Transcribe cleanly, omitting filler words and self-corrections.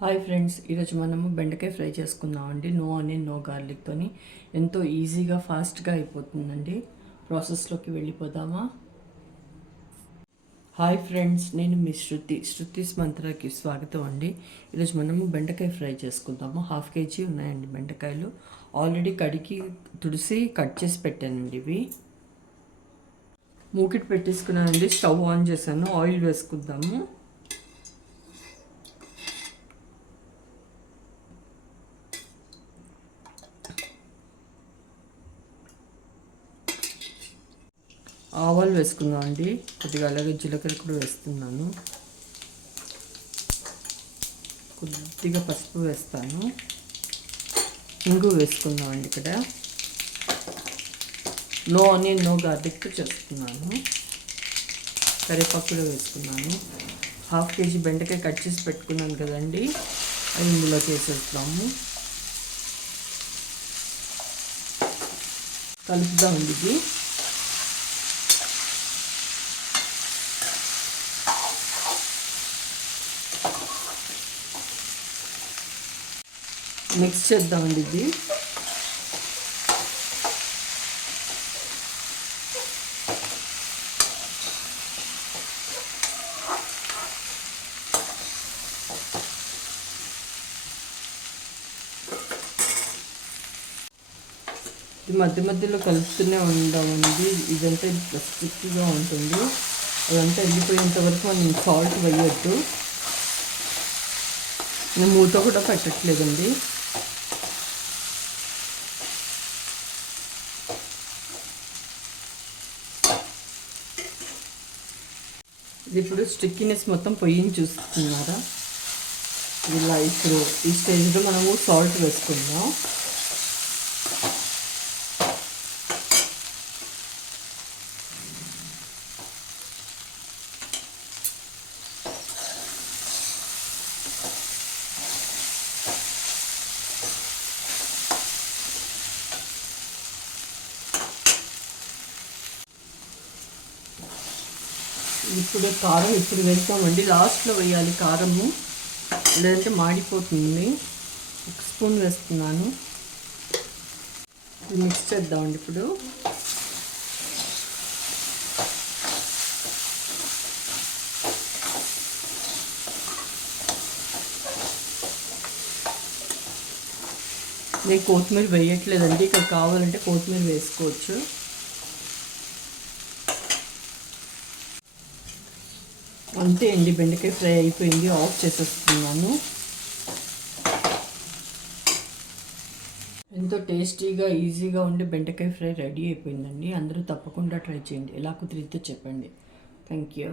Hi friends, ఈరోజు మనము బెండకాయ ఫ్రై చేసుకుందామండి. నో ఆనియన్ నో గార్లిక్తోని ఎంతో ఈజీగా ఫాస్ట్గా అయిపోతుందండి. ప్రాసెస్లోకి వెళ్ళిపోదామా? హాయ్ ఫ్రెండ్స్, నేను మీ శృతిస్ మంత్రాకి స్వాగతం అండి. ఈరోజు మనము బెండకాయ ఫ్రై చేసుకుందాము. 1/2 kg ఉన్నాయండి బెండకాయలు. ఆల్రెడీ కడిగి తుడిసి కట్ చేసి పెట్టానండి. ఇవి మూకిట్ పెట్టేసుకున్నానండి. స్టవ్ ఆన్ చేశాను. ఆయిల్ వేసుకుందాము. ఆవాలు వేసుకుందాం అండి. కొద్దిగా అలాగే జీలకర్ర కూడా వేస్తున్నాను. కొద్దిగా పసుపు వేస్తాను. ఇంగు వేసుకుందాం అండి. ఇక్కడ నో ఆనియన్ నో గార్లిక్ చేస్తున్నాను. కరివేపాకు కూడా వేసుకున్నాను. 1/2 kg బెండకాయ కట్ చేసి పెట్టుకున్నాను కదండి, అది ఇందులో వేసేస్తాము. కలుపుదామండి. ఇది మిక్స్ చేద్దామండి. ఇది మధ్య మధ్యలో కలుపుతూనే ఉండాలండి. ఇదంతా స్టిక్గా ఉంటుంది. అదంతా వెళ్ళిపోయేంత వరకు మనం సాల్ట్ వేయద్దు. నేను మూత కూడా పెట్టట్లేదండి. ఇది ఇప్పుడు స్టిక్కినెస్ మొత్తం పొయ్యిని చూస్తున్నారా? ఇలా ఇప్పుడు ఈ స్టేజ్లో మనము సాల్ట్ వేసుకుందాం. ఇప్పుడు కారం ఇప్పుడు వేస్తామండి. లాస్ట్లో వేయాలి కారము, లేదంటే మాడిపోతుంది. 1 స్పూన్ వేస్తున్నాను. మిక్స్ చేద్దామండి. ఇప్పుడు నేను కొత్తిమీర వేయట్లేదండి. ఇక్కడ కావాలంటే కొత్తిమీర వేసుకోవచ్చు. అంతే అండి, బెండకాయ ఫ్రై అయిపోయింది. ఆఫ్ చేసేస్తున్నాను. ఎంతో టేస్టీగా ఈజీగా ఉండి బెండకాయ ఫ్రై రెడీ అయిపోయిందండి. అందరూ తప్పకుండా ట్రై చేయండి. ఎలా కుదిరితే చెప్పండి. Thank you.